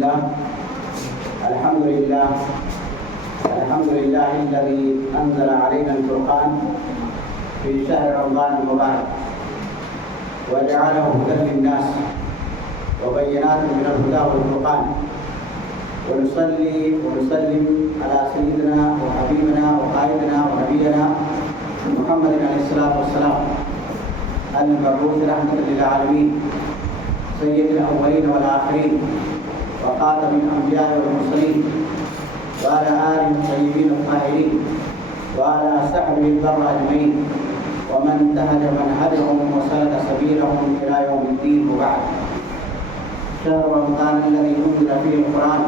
لله الحمد لله الحمد لله الذي أنزل علينا الفرقان في شهر رمضان المبارك وجعله هدى للناس وبينات من الهدى والفرقان، ونصلي ونسلم على سيدنا وحبيبنا وقائدنا ونبينا محمد عليه الصلاة والسلام المبعوث رحمة للعالمين سيد الأولين والآخرين وخاتم الأنبياء والمرسلين، وعلى آله الطيبين الطاهرين وعلى صحبه البر أجمعين ومن انتهج منهجهم وسلك سبيلهم إلى يوم الدين. وبعد، شهر رمضان الذي أنزل فيه القرآن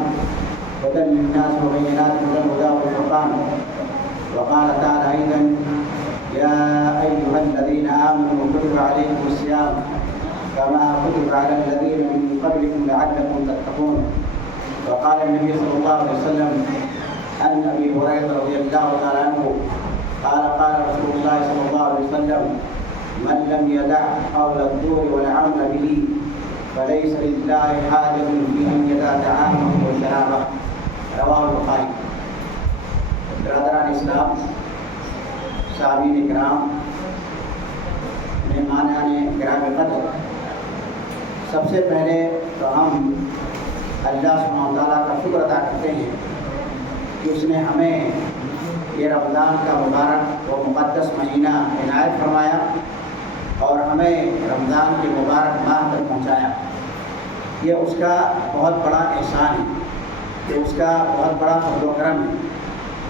هدى للناس وبينات من الهدى والفرقان. وقال تعالى أيضا: يا أيها الذين آمنوا كتب عليكم الصيام كما كتب على الذين من قبلكم لعلكم تتقون. وقال النبي صلى الله عليه وسلم عن أبي هريرة رضي الله تعالى عنه قال رسول الله صلى الله عليه وسلم: من لم يدع قول الزور والعمل به فليس لله حاجة في أن يدع طعامه وشرابه. رواه البخاری. برادران اسلام، صحابین کرام، مہمانان کرام قدر، سب سے پہلے تو ہم اللہ سبحانہ وتعالیٰ کا شکر ادا کرتے ہیں کہ اس نے ہمیں یہ رمضان کا مبارک و مقدس مہینہ عنایت فرمایا اور ہمیں رمضان کے مبارک ماہ تک پہنچایا. یہ اس کا بہت بڑا احسان ہے، کہ اس کا بہت بڑا فضل و کرم ہے.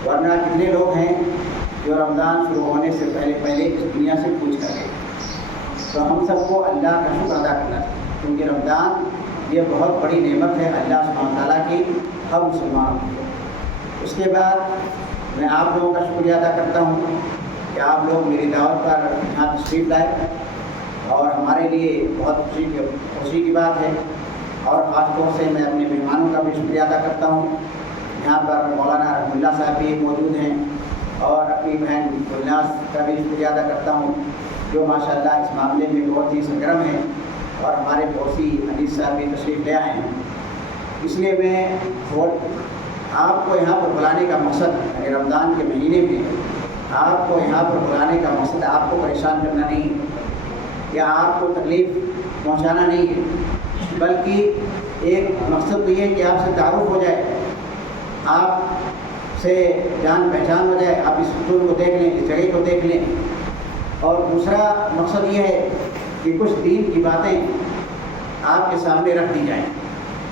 ورنہ کتنے لوگ ہیں جو رمضان شروع ہونے سے پہلے اس دنیا سے پوچھ کر گئے. تو ہم سب کو اللہ کا شکر ادا کرنا چاہیے، کیونکہ رمضان یہ بہت بڑی نعمت ہے اللہ سبحانہ تعالیٰ کی ہم مسلمانوں کی. اس کے بعد میں آپ لوگوں کا شکریہ ادا کرتا ہوں کہ آپ لوگ میری دعوت پر یہاں تشریف لائے، اور ہمارے لیے بہت خوشی کی بات ہے. اور خاص طور سے میں اپنے مہمانوں کا بھی شکریہ ادا کرتا ہوں. یہاں پر مولانا رحمۃ اللہ صاحب بھی موجود ہیں، اور اپنی بہن گلناز کا بھی شکریہ ادا کرتا ہوں جو ماشاءاللہ اس معاملے میں بہت ہی سرگرم ہیں، اور ہمارے پڑوسی حدیث صاحب بھی تشریف لے آئے ہیں. اس لیے میں آپ کو یہاں پر بلانے کا مقصد رمضان کے مہینے میں آپ کو یہاں پر بلانے کا مقصد آپ کو پریشان کرنا نہیں یا آپ کو تکلیف پہنچانا نہیں ہے، بلکہ ایک مقصد تو یہ ہے کہ آپ سے تعارف ہو جائے، آپ سے جان پہچان ہو جائے، آپ اس اسکول کو دیکھ لیں، اس جگہ کو دیکھ لیں. اور دوسرا مقصد یہ ہے کہ کچھ دین کی باتیں آپ کے سامنے رکھ دی جائیں،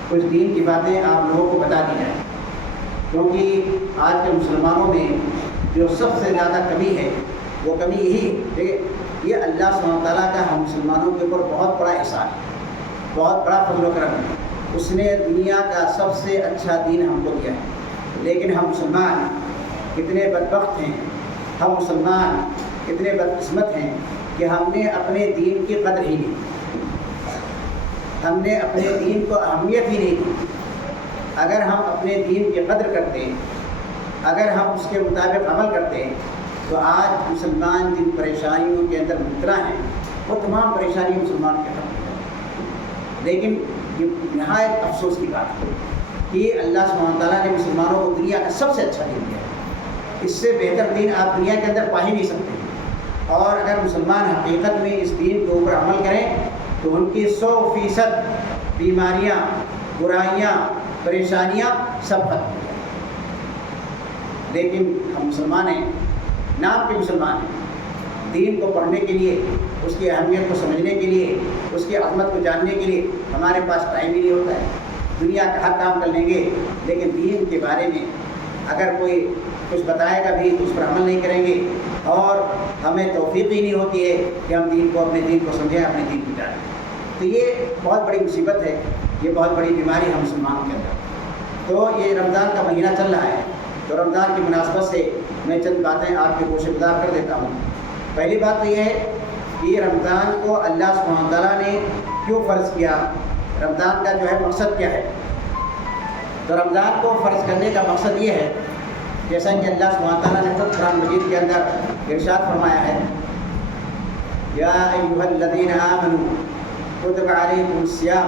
کچھ دین کی باتیں آپ لوگوں کو بتا دی جائیں. کیونکہ آج کے مسلمانوں میں جو سب سے زیادہ کمی ہے وہ کمی یہی ہے، یہ اللہ سبحانہ تعالیٰ کا ہم مسلمانوں کے اوپر بہت بڑا احسان ہے، بہت بڑا فضل و کرم ہے. اس نے دنیا کا سب سے اچھا دین ہم کو دیا ہے، لیکن ہم مسلمان کتنے بدبخت ہیں، ہم مسلمان کتنے بدقسمت ہیں کہ ہم نے اپنے دین کی قدر ہی نہیں، ہم نے اپنے دین کو اہمیت ہی نہیں دی. اگر ہم اپنے دین کی قدر کرتے، اگر ہم اس کے مطابق عمل کرتے، تو آج مسلمان جن پریشانیوں کے اندر مبتلا ہیں وہ تمام پریشانیاں مسلمان کے ختم ہو جائیں. لیکن یہ نہایت افسوس کی بات ہے کہ اللہ سبحانہ تعالیٰ نے مسلمانوں کو دنیا کا سب سے اچھا دین دیا ہے. اس سے بہتر دین آپ دنیا کے اندر پا ہی نہیں سکتے. اور اگر مسلمان حقیقت میں اس دین کے اوپر عمل کریں تو ان کی 100% بیماریاں، برائیاں، پریشانیاں سب ختم ہو جائیں. لیکن ہم مسلمان ہیں، نام کے مسلمان ہیں، دین کو پڑھنے کے لیے، اس کی اہمیت کو سمجھنے کے لیے، اس کی عظمت کو جاننے کے لیے ہمارے پاس ٹائم ہی نہیں ہوتا ہے. دنیا کا ہر کام کر لیں گے، لیکن دین کے بارے میں اگر کوئی کچھ بتائے گا بھی تو اس پر عمل نہیں کریں گے، اور ہمیں توفیق ہی نہیں ہوتی ہے کہ ہم دین کو، اپنے دین کو سمجھیں، اپنے دین کو جانیں. تو یہ بہت بڑی مصیبت ہے، یہ بہت بڑی بیماری ہے مسلمانوں کے اندر. تو یہ رمضان کا مہینہ چل رہا ہے، تو رمضان کی مناسبت سے میں چند باتیں آپ کے گوشے گزار کر دیتا ہوں. پہلی بات تو یہ ہے کہ رمضان کو اللہ سبحانہ تعالیٰ نے کیوں فرض کیا، رمضان کا جو ہے مقصد کیا ہے. تو رمضان کو فرض کرنے کا مقصد یہ ہے، جیسا کہ اللہ سبحانہ تعالیٰ نے خود قرآن مجید کے اندر ارشاد فرمایا ہے: یا ایھا الذین آمنوا کتب علیکم الصیام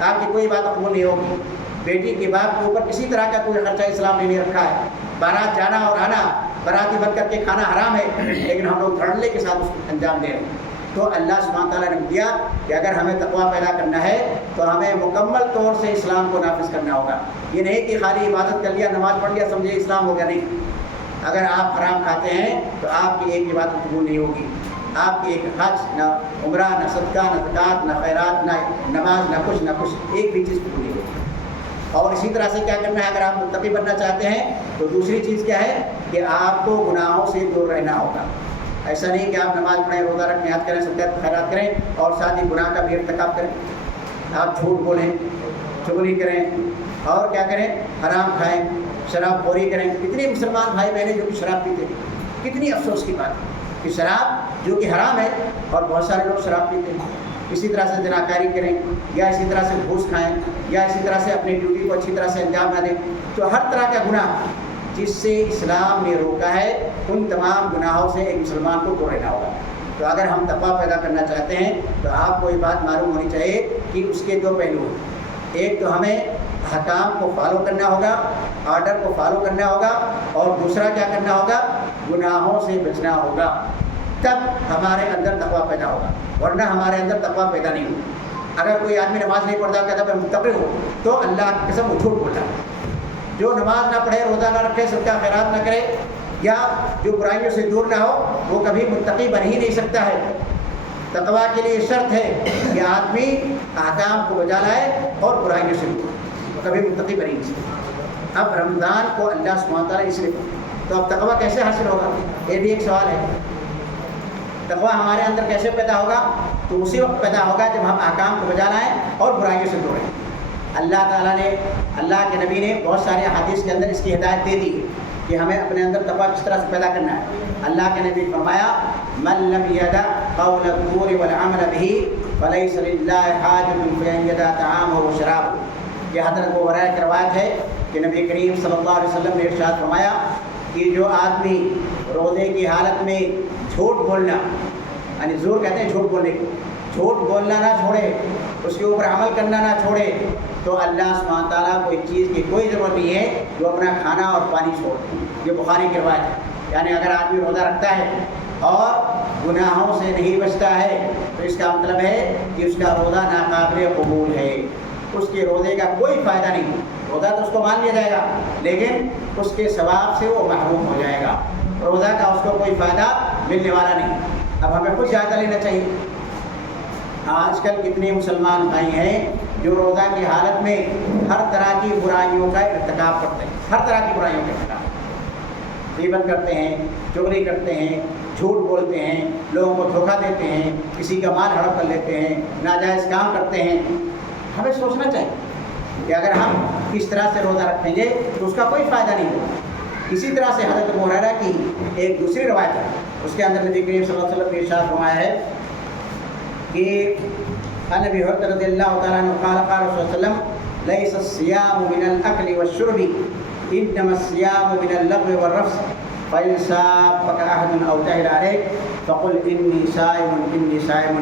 آپ کی کوئی بات قبول نہیں ہوگی. بیٹی کے باپ کے اوپر کسی طرح کا کوئی خرچہ اسلام نے نہیں رکھا ہے. بارات جانا اور آنا، باراتی بن کر کے کھانا حرام ہے، لیکن ہم لوگ دھڑلے کے ساتھ اس کو انجام دے رہے ہیں. تو اللہ سبحانہ تعالیٰ نے کیا کہ اگر ہمیں تقویٰ پیدا کرنا ہے تو ہمیں مکمل طور سے اسلام کو نافذ کرنا ہوگا. یہ نہیں کہ خالی عبادت کر لیا، نماز پڑھ لیا، سمجھے اسلام ہو گیا. نہیں. اگر آپ حرام کھاتے ہیں تو آپ کی ایک عبادت قبول نہیں ہوگی. آپ کی ایک حج، نہ عمرہ، نہ صدقہ، نہ زکوٰۃ، نہ خیرات، نہ نماز، نہ کچھ ایک بھی چیز قبول نہیں ہوگی. اور اسی طرح سے کیا کرنا ہے، اگر آپ متقی بننا چاہتے ہیں تو دوسری چیز کیا ہے کہ آپ کو گناہوں سے دور رہنا ہوگا. ایسا نہیں کہ آپ نماز پڑھیں، روزہ رکھیں، حج کریں، صدقہ خیرات کریں اور ساتھ ہی گناہ کا بھی ارتکاب کریں. آپ جھوٹ بولیں، چغلی کریں اور کیا کریں، حرام کھائیں، شراب خوری کریں. کتنے مسلمان بھائی بہنیں جو کہ شراب پیتے ہیں، کتنی افسوس کی بات ہے کہ شراب جو کہ حرام ہے اور بہت سارے لوگ شراب پیتے ہیں. اسی طرح سے زناکاری کریں یا اسی طرح سے گھوس کھائیں یا اسی طرح سے اپنی ڈیوٹی کو اچھی طرح سے انجام نہ دیں. تو ہر طرح کا گناہ جس سے اسلام نے روکا ہے، ان تمام گناہوں سے ایک مسلمان کو دور رہنا ہوگا. تو اگر ہم تقویٰ پیدا کرنا چاہتے ہیں تو آپ کو یہ بات معلوم ہونی چاہیے کہ اس کے دو پہلو ہیں. ایک تو ہمیں احکام کو فالو کرنا ہوگا، آرڈر کو فالو کرنا ہوگا، اور دوسرا کیا کرنا ہوگا، گناہوں سے بچنا ہوگا. تب ہمارے اندر تقویٰ پیدا ہوگا، ورنہ ہمارے اندر تقویٰ پیدا نہیں ہوگا. اگر کوئی آدمی نماز نہیں پڑھتا کہتا میں متقی ہوں تو اللہ کی قسم وہ جھوٹ بولتا ہے. جو نماز نہ پڑھے، روزہ نہ رکھے، صدقہ خیرات نہ کرے یا جو برائیوں سے دور نہ ہو، وہ کبھی متقی بن ہی نہیں سکتا ہے. تقویٰ کے لیے شرط ہے کہ آدمی احکام کو بجا لائے اور برائیوں سے دور، وہ کبھی متقی بن ہی نہیں سکتا. اب رمضان کو اللہ سبحانہ تعالیٰ اس لیے، تو اب تقویٰ کیسے حاصل ہوگا، یہ بھی ایک سوال ہے. تقویٰ ہمارے اندر کیسے پیدا ہوگا، تو اسی وقت پیدا ہوگا جب ہم احکام کو بجا لائیں اور برائیوں سے دور رہیں. اللہ تعالیٰ نے، اللہ کے نبی نے بہت سارے احادیث کے اندر اس کی ہدایت دے دی کہ ہمیں اپنے اندر تقویٰ کس طرح سے پیدا کرنا ہے. اللہ کے نبی فرمایا من لم يدع قول الزور والعمل به فليس لله حاجة في ان يدع طعامه وشرابه. یہ حضرت ابو ہریرہ کی روایت ہے کہ نبی کریم صلی اللہ علیہ وسلم نے ارشاد فرمایا کہ جو آدمی روزے کی حالت میں جھوٹ بولنا، یعنی زور کہتے ہیں جھوٹ بولنے کو، جھوٹ بولنا نہ چھوڑے، اس کے اوپر عمل کرنا نہ چھوڑے، تو اللہ سبحانہ تعالیٰ کو اس چیز کی کوئی ضرورت نہیں ہے جو اپنا کھانا اور پانی چھوڑ دے. یہ بخاری کی روایت ہے. یعنی اگر آدمی روزہ رکھتا ہے اور گناہوں سے نہیں بچتا ہے تو اس کا مطلب ہے کہ اس کا روزہ ناقابل قبول ہے. اس کے روزے کا کوئی فائدہ نہیں. روزہ تو اس کو مان لیا جائے گا لیکن اس کے ثواب سے وہ محروم ہو جائے گا. روزہ کا اس کو کوئی فائدہ ملنے والا نہیں. اب ہمیں کچھ جائزہ لینا چاہیے. آج کل کتنے مسلمان بھائی ہیں جو روزہ کی حالت میں ہر طرح کی برائیوں کا ارتکاب کرتے ہیں، ہر طرح کی برائیوں کا ارتکاب، غیبت کرتے ہیں، چغلی کرتے ہیں، جھوٹ بولتے ہیں، لوگوں کو دھوکہ دیتے ہیں، کسی کا مال ہڑپ کر لیتے ہیں، ناجائز کام کرتے ہیں. ہمیں سوچنا چاہیے کہ اگر ہم اس طرح سے روزہ رکھیں گے تو اس کا کوئی فائدہ نہیں ہوگا. اسی طرح سے حضرت ابو ہریرہ کی ایک دوسری روایت ہے، اس کے اندر نبی کریم صلی اللہ علیہ وسلم نے ارشاد فرمایا ہے کہ عن ابی ہریرہ رضی اللہ تعالیٰ عنہ قال قال رسول اللہ صلی اللہ علیہ وسلم لیس الصیام من الاکل والشرب انما الصیام من اللغو والرفث فإن صابك أحد أو جهل عليك فقل إني صائم إني صائم.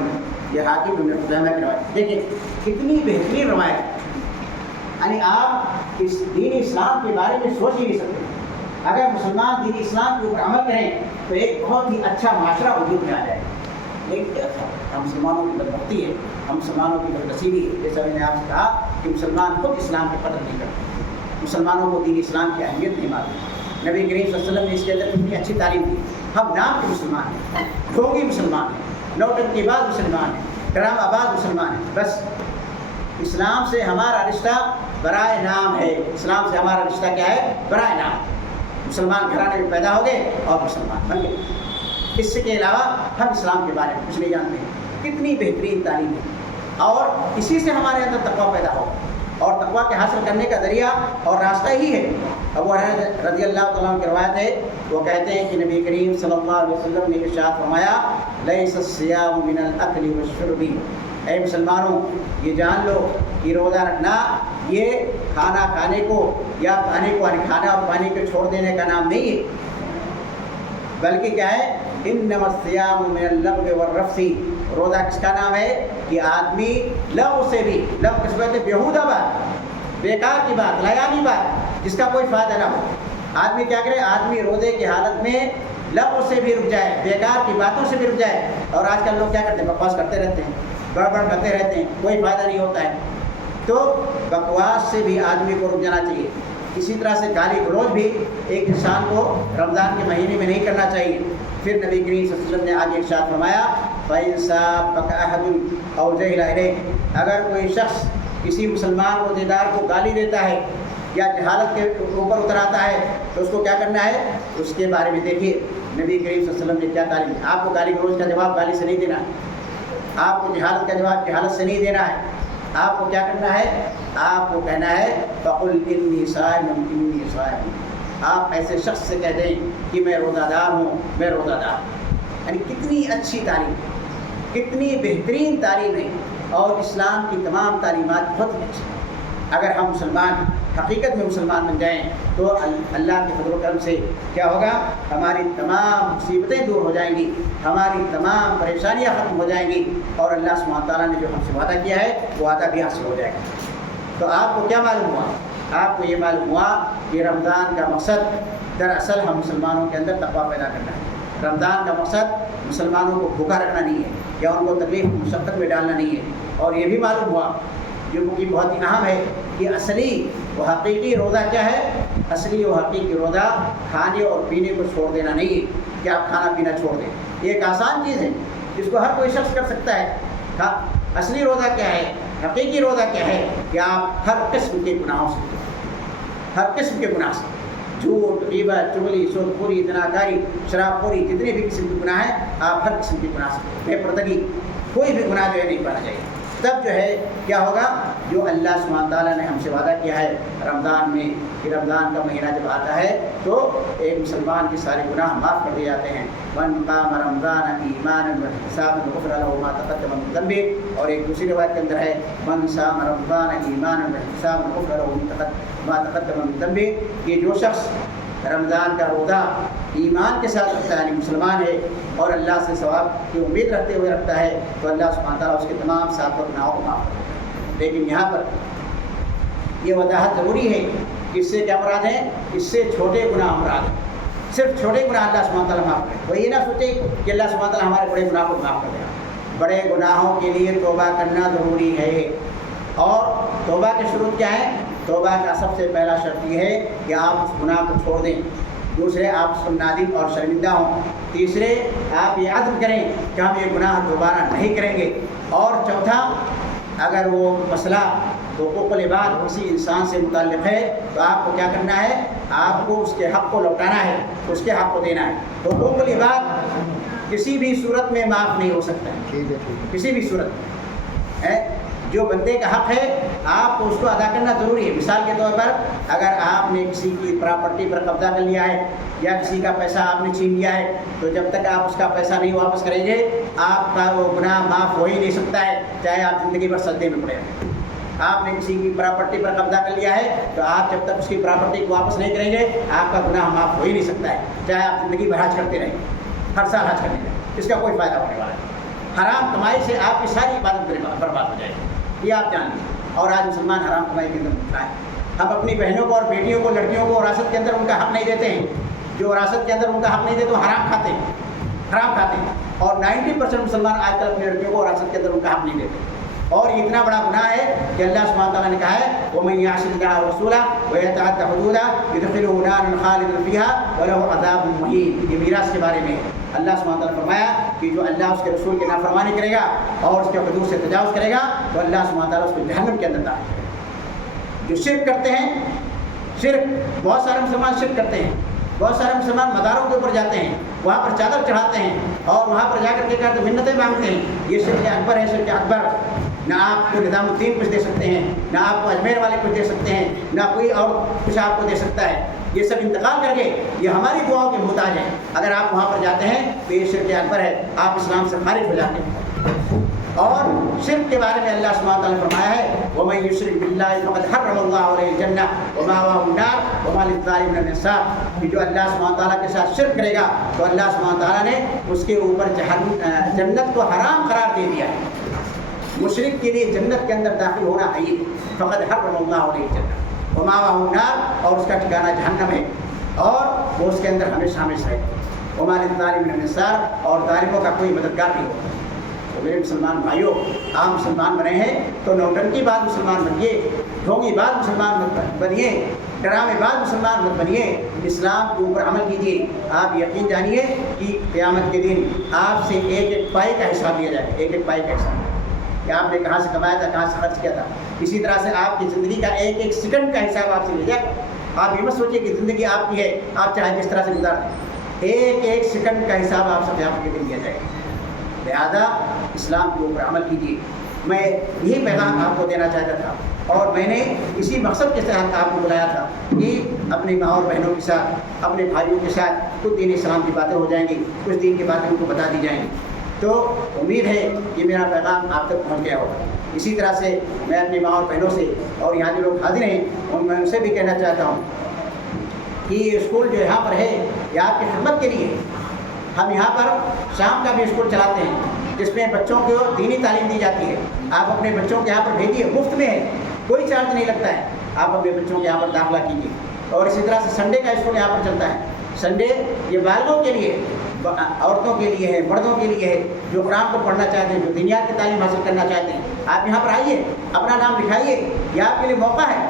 یہ حاکم بن خزیمہ کی روایت. دیکھیں کتنی بہترین روایت ہے. یعنی آپ اس دین اسلام کے بارے میں سوچ ہی نہیں سکتے. اگر مسلمان دین اسلام کے اوپر عمل کریں تو ایک بہت ہی اچھا معاشرہ وجود میں آ جائے گا. لیکن کیا تھا، ہم مسلمانوں کی بدبختی ہے، ہم مسلمانوں کی بدنصیبی ہے. جیسا میں نے آپ سے کہا کہ مسلمان خود اسلام کی قدر نہیں کرتے، مسلمانوں کو دین اسلام کی اہمیت نہیں معلوم. نبی کریم صلی اللہ علیہ وسلم نے اس کے اندر کتنی اچھی تعلیم دی. ہم نام کے مسلمان ہیں، ڈھونگی مسلمان ہیں، نوٹنکی باز مسلمان ہیں، ڈرامہ باز مسلمان ہیں. بس اسلام سے ہمارا رشتہ برائے نام ہے. اسلام سے ہمارا رشتہ کیا ہے؟ برائے نام. مسلمان گھرانے میں پیدا ہو گئے اور مسلمان بن گئے. اس کے علاوہ ہم اسلام کے بارے میں کچھ نہیں جانتے. کتنی بہترین تعلیم ہے اور اسی سے ہمارے اندر تقویٰ پیدا ہو. اور تقویٰ کے حاصل کرنے کا ذریعہ اور راستہ ہی ہے. ابو ہریرہ رضی اللہ تعالیٰ عنہ کی روایت ہے، وہ کہتے ہیں کہ نبی کریم صلی اللہ علیہ وسلم نے ارشاد فرمایا لیس الصیام من الاکل والشرب. اے مسلمانوں یہ جان لو کہ روزہ رکھنا یہ کھانا کھانے کو یا پانی کو، کھانا اور پانی کو چھوڑ دینے کا نام نہیں ہے، بلکہ کیا ہے، انما الصیام من اللغو والرفث. روزہ کس کا نام ہے کہ آدمی لغو سے بھی، لغو کس کو کہتے ہیں؟ بیہودہ بات، بیکار کی بات، لایانی بات، جس کا کوئی فائدہ نہ ہو۔ آدمی کیا کرے؟ آدمی روزے کی حالت میں لغو سے بھی رک جائے، بیکار کی باتوں سے بھی رک جائے۔ اور آج کل لوگ کیا کرتے ہیں؟ بکواس کرتے رہتے ہیں، گڑبڑ کرتے رہتے ہیں، کوئی فائدہ نہیں ہوتا ہے۔ تو بکواس سے بھی آدمی کو رک جانا چاہیے۔ اسی طرح سے گالی گلوچ بھی ایک انسان کو رمضان کے مہینے میں نہیں کرنا چاہیے۔ پھر نبی کریم صلی اللہ علیہ وسلم نے آگے ارشاد فرمایا فَإِنْ سَابَّكَ أَحَدٌ أَوْ جَهِلَ إِلَيْهِ، اگر کوئی شخص کسی مسلمان روزے دار کو گالی دیتا ہے یا جہالت کے اوپر اتر آتا ہے تو اس کو کیا کرنا ہے؟ اس کے بارے میں دیکھیے نبی کریم صلی اللہ علیہ وسلم نے کیا تعلیم دی۔ آپ کو گالی گلوچ کا جواب گالی سے نہیں دینا ہے، آپ کو جہالت کا جواب جہالت سے نہیں دینا ہے۔ آپ کو کیا کرنا ہے؟ آپ کو کہنا ہے فَقُلْ إِنِّي صَائِمٌ إِنِّي صَائِمٌ، آپ ایسے شخص سے کہہ دیں کہ میں روزہ دار ہوں، میں روزہ دار ہوں۔ یعنی کتنی اچھی تعلیم، کتنی بہترین تعلیم ہے، اور اسلام کی تمام تعلیمات بہت اچھی ہیں۔ اگر ہم مسلمان حقیقت میں مسلمان بن جائیں تو اللہ کے فضل و کرم سے کیا ہوگا؟ ہماری تمام مصیبتیں دور ہو جائیں گی، ہماری تمام پریشانیاں ختم ہو جائیں گی، اور اللہ سبحانہ تعالیٰ نے جو ہم سے وعدہ کیا ہے وہ وعدہ بھی حاصل ہو جائے گا۔ تو آپ کو کیا معلوم ہوا؟ آپ کو یہ معلوم ہوا کہ رمضان کا مقصد دراصل ہم مسلمانوں کے اندر تقویٰ پیدا کرنا ہے۔ رمضان کا مقصد مسلمانوں کو بھوکا رکھنا نہیں ہے یا ان کو تکلیف مشقت میں ڈالنا نہیں ہے۔ اور یہ بھی معلوم ہوا جو کہ بہت ہی اہم ہے کہ اصلی و حقیقی روزہ کیا ہے؟ اصلی و حقیقی روزہ کھانے اور پینے کو چھوڑ دینا نہیں ہے کہ آپ کھانا پینا چھوڑ دیں۔ یہ ایک آسان چیز ہے جس کو ہر کوئی شخص کر سکتا ہے۔ ہاں، اصلی روزہ کیا ہے؟ حقیقی روزہ کیا ہے؟ کہ آپ ہر قسم کے گناہوں سے، ہر قسم کے گناہ سے، جھوٹ، غیبت، چغلی، سود خوری، زناکاری، شراب خوری، جتنے بھی قسم کے گناہ ہیں آپ ہر قسم کے گناہ سے، بے پردگی، کوئی بھی گناہ جو ہے نہیں کرنا چاہیے۔ تب جو ہے کیا ہوگا؟ جو اللہ سبحانہ تعالیٰ نے ہم سے وعدہ کیا ہے رمضان میں کہ رمضان کا مہینہ جب آتا ہے تو ایک مسلمان کے سارے گناہ معاف کر دیے جاتے ہیں۔ من قام رمضان ایمانا واحتسابا غفر له ما تقدم من ذنبه، اور ایک دوسری روایت کے اندر ہے من صام رمضان ایمانا واحتسابا غفر له ما تقدم من ذنبه، کہ جو شخص رمضان کا روزہ ایمان کے ساتھ رکھتا ہے، یعنی مسلمان ہے اور اللہ سے ثواب کی امید رکھتے ہوئے رکھتا ہے، تو اللہ سبحانہ تعالیٰ اس کے تمام سابقہ گناہوں کو معاف کرتا ہے۔ لیکن یہاں پر یہ وضاحت ضروری ہے کہ اس سے کیا مراد ہے؟ اس سے چھوٹے گناہ مراد ہے، صرف چھوٹے گناہ اللہ سبحانہ تعالیٰ معاف کرے۔ وہ یہ نہ سوچے کہ اللہ سبحانہ تعالیٰ ہمارے بڑے گناہ کو معاف کر دے گا۔ بڑے گناہوں کے لیے توبہ کرنا ضروری ہے، اور توبہ کے شروط کیا ہے؟ توبہ کا سب سے پہلا شرط یہ ہے کہ آپ اس گناہ کو چھوڑ دیں، دوسرے آپ اس کو نادم اور شرمندہ ہوں، تیسرے آپ یہ عزم کریں کہ ہم یہ گناہ دوبارہ نہیں کریں گے، اور چوتھا اگر وہ مسئلہ حقوق العباد کسی انسان سے متعلق ہے تو آپ کو کیا کرنا ہے؟ آپ کو اس کے حق کو لوٹانا ہے، اس کے حق کو دینا ہے۔ حقوق العباد کسی بھی صورت میں معاف نہیں ہو سکتا ہے، کسی بھی صورت میں جو بندے کا حق ہے آپ کو اس کو ادا کرنا ضروری ہے۔ مثال کے طور پر اگر آپ نے کسی کی پراپرٹی پر قبضہ کر لیا ہے یا کسی کا پیسہ آپ نے چھین لیا ہے تو جب تک آپ اس کا پیسہ نہیں واپس کریں گے آپ کا وہ گناہ معاف ہو ہی نہیں سکتا ہے، چاہے آپ زندگی بھر سجدے میں پڑے ہوں۔ آپ نے کسی کی پراپرٹی پر قبضہ کر لیا ہے تو آپ جب تک اس کی پراپرٹی کو واپس نہیں کریں گے آپ کا گناہ معاف ہو ہی نہیں سکتا ہے، چاہے آپ زندگی بھر حج کرتے رہیں، ہر سال حج کرتے رہیں، اس کا کوئی فائدہ ہونے والا ہے۔ حرام کمائی سے آپ کی ساری عبادت برباد ہو جائے گی، یہ آپ جان لیں۔ اور آج مسلمان حرام کمائی کے اندر مبتلا ہے۔ ہم اپنی بہنوں کو اور بیٹیوں کو، لڑکیوں کو وراثت کے اندر ان کا حق نہیں دیتے ہیں، جو وراثت کے اندر ان کا حق نہیں دیتے وہ حرام کھاتے ہیں، حرام کھاتے ہیں۔ اور 90% مسلمان آج کل اپنی لڑکیوں کو وراثت کے اندر ان کا حق نہیں دیتے، اور یہ اتنا بڑا گناہ ہے کہ اللہ سبحانہ تعالیٰ نے کہا ہے وَمَن يَعْصِ اللَّهَ وَرَسُولَهُ وَيَتَعَدَّ حُدُودَهُ يُدْخِلْهُ نَارًا خَالِدًا فِيهَا وَلَهُ عَذَابٌ مُهِينٌ۔ یہ میراث کے بارے میں اللہ سبحانہ تعالیٰ نے فرمایا کہ جو اللہ اس کے رسول کی نافرمانی کرے گا اور اس کے حدود سے تجاوز کرے گا تو اللہ سبحانہ تعالیٰ اس کو جہنم کے اندر داخل کرے گا۔ جو شرک کرتے ہیں، شرک بہت سارے مسلمان شرک کرتے ہیں، بہت سارے مسلمان مزاروں کے اوپر جاتے ہیں، وہاں پر چادر چڑھاتے ہیں اور وہاں پر جا کر کے کہتے منتیں مانگتے ہیں، یہ شرک اکبر ہے، شرک اکبر۔ نہ آپ کو نظام الدین کچھ دے سکتے ہیں، نہ آپ کو اجمیر والے کچھ دے سکتے ہیں، نہ کوئی اور کچھ آپ کو دے سکتا ہے، یہ سب انتقال کر کے یہ ہماری دعاؤں کے محتاج ہیں۔ اگر آپ وہاں پر جاتے ہیں تو یہ شرک اکبر ہے، آپ اسلام سے خارج ہو جاتے ہیں۔ اور شرک کے بارے میں اللہ سبحانہ وتعالیٰ نے فرمایا ہے وَمَن يُشْرِكْ بِاللَّهِ فَقَدْ حَرَّمَ اللَّهُ عَلَيْهِ الْجَنَّةَ وَمَأْوَاهُ النَّارُ وَمَا لِلظَّالِمِينَ مِنْ أَنصَارٍ، کہ جو اللہ سبحانہ وتعالیٰ کے ساتھ شرک کرے گا تو اللہ سبحانہ وتعالیٰ نے اس کے اوپر جنت کو حرام قرار دے دیا ہے۔ مشرک کے لیے جنت کے اندر داخل ہونا ہے فقد حرم اللہ علیہ الجنہ ومأواہ النار، اور اس کا ٹھکانہ جہنم ہے اور وہ اس کے اندر ہمیشہ ہمیشہ رہے گا۔ وما للظالمین من انصار، اور ظالموں کا کوئی مددگار نہیں ہوگا۔ تو میرے مسلمان بھائیوں، آپ مسلمان بنے ہیں تو نوٹنکی بعد مسلمان بنیے، ڈھونگی بعد مسلمان مت بنیے، ڈرامے بعد مسلمان مت بنیے، اسلام کے اوپر عمل کیجیے۔ آپ یقین جانیے کہ قیامت کے دن آپ سے ایک ایک پائی کا حساب لیا جائے گا، ایک ایک پائی کا حساب کہ آپ نے کہاں سے کمایا تھا، کہاں سے خرچ کیا تھا۔ اسی طرح سے آپ کی زندگی کا ایک ایک سیکنڈ کا حساب آپ سے لیا جائے گا۔ آپ یہ مت سوچیے کہ زندگی آپ کی ہے، آپ چاہے جس طرح سے گزار دیں، ایک ایک سیکنڈ کا حساب آپ سے قیامت کے دن لیا جائے گا۔ لہذا اسلام کے اوپر عمل کیجیے۔ میں یہی پیغام آپ کو دینا چاہتا تھا، اور میں نے اسی مقصد کے ساتھ آپ کو بلایا تھا کہ اپنی ماں اور بہنوں کے ساتھ، اپنے بھائیوں کے ساتھ کچھ دین اسلام کی باتیں ہو جائیں گی، کچھ دین کی باتیں ان کو بتا دی جائیں گی۔ تو امید ہے کہ میرا پیغام آپ تک پہنچ گیا ہوگا۔ اسی طرح سے میں اپنی ماں اور بہنوں سے اور یہاں جو لوگ حاضر ہیں میں ان سے بھی کہنا چاہتا ہوں کہ یہ اسکول جو یہاں پر ہے یہ آپ کی خدمت کے لیے۔ ہم یہاں پر شام کا بھی اسکول چلاتے ہیں جس میں بچوں کو دینی تعلیم دی جاتی ہے۔ آپ اپنے بچوں کو یہاں پر بھیجیے، مفت میں ہے، کوئی چارج نہیں لگتا ہے۔ آپ اپنے بچوں کو یہاں پر داخلہ کیجیے۔ اور اسی طرح سے سنڈے کا اسکول یہاں پر چلتا ہے۔ سنڈے یہ بالغوں کے لیے، عورتوں کے لیے ہے، مردوں کے لیے ہے، جو قرآن کو پڑھنا چاہتے ہیں، جو دنیا کی تعلیم حاصل کرنا چاہتے ہیں۔ آپ یہاں پر آئیے، اپنا نام لکھائیے، یہ آپ کے لیے موقع ہے۔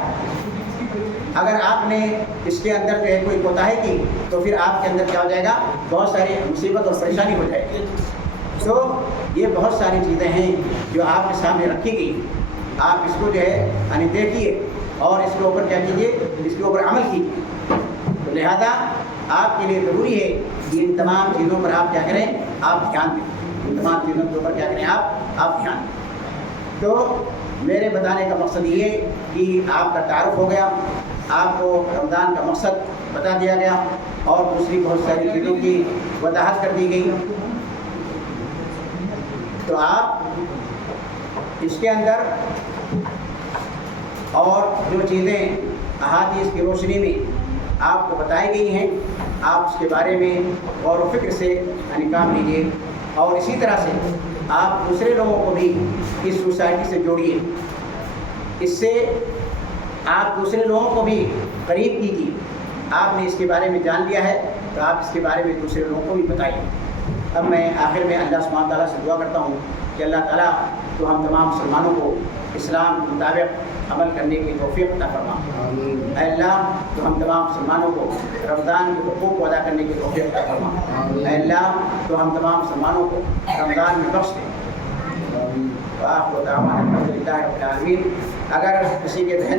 اگر آپ نے اس کے اندر جو ہے کوئی کوتاہی کی تو پھر آپ کے اندر کیا ہو جائے گا، بہت ساری مصیبت اور پریشانی ہو جائے گی۔ تو یہ بہت ساری چیزیں ہیں جو آپ کے سامنے رکھی گئی، آپ اس کو جو ہے یعنی دیکھیے اور اس کے اوپر کیا کیجیے، اس کے اوپر عمل کیجیے۔ تو لہذا آپ کے لیے ضروری ہے کہ ان تمام چیزوں پر آپ کیا کریں، آپ دھیان دیں، ان تمام چیزوں کے اوپر کیا کریں، آپ دھیان دیں۔ تو میرے بتانے کا مقصد یہ ہے کہ آپ کا تعارف ہو گیا، آپ کو رمضان کا مقصد بتا دیا گیا، اور دوسری بہت ساری چیزوں کی وضاحت کر دی گئی۔ تو آپ اس کے اندر اور جو چیزیں احادیث کی روشنی میں آپ کو بتائی گئی ہیں، آپ اس کے بارے میں غور و فکر سے کام لیجیے، اور اسی طرح سے آپ دوسرے لوگوں کو بھی اس سوسائٹی سے جوڑیے۔ اس سے آپ دوسرے لوگوں کو بھی قریب کیجیے۔ آپ نے اس کے بارے میں جان لیا ہے تو آپ اس کے بارے میں دوسرے لوگوں کو بھی بتائیے۔ اب میں آخر میں اللہ سبحانہ تعالیٰ سے دعا کرتا ہوں کہ اللہ تعالیٰ تو ہم تمام مسلمانوں کو اسلام کے مطابق عمل کرنے کی توفیق عطا فرما۔ اے اللہ تو ہم تمام مسلمانوں کو رمضان کے حقوق کو ادا کرنے کی توفیق عطا فرما۔ اے اللہ تو ہم تمام مسلمانوں کو رمضان میں بخش دیں۔ وآخر دعوانا الحمد للہ رب العالمین۔ اگر کسی کے ذہن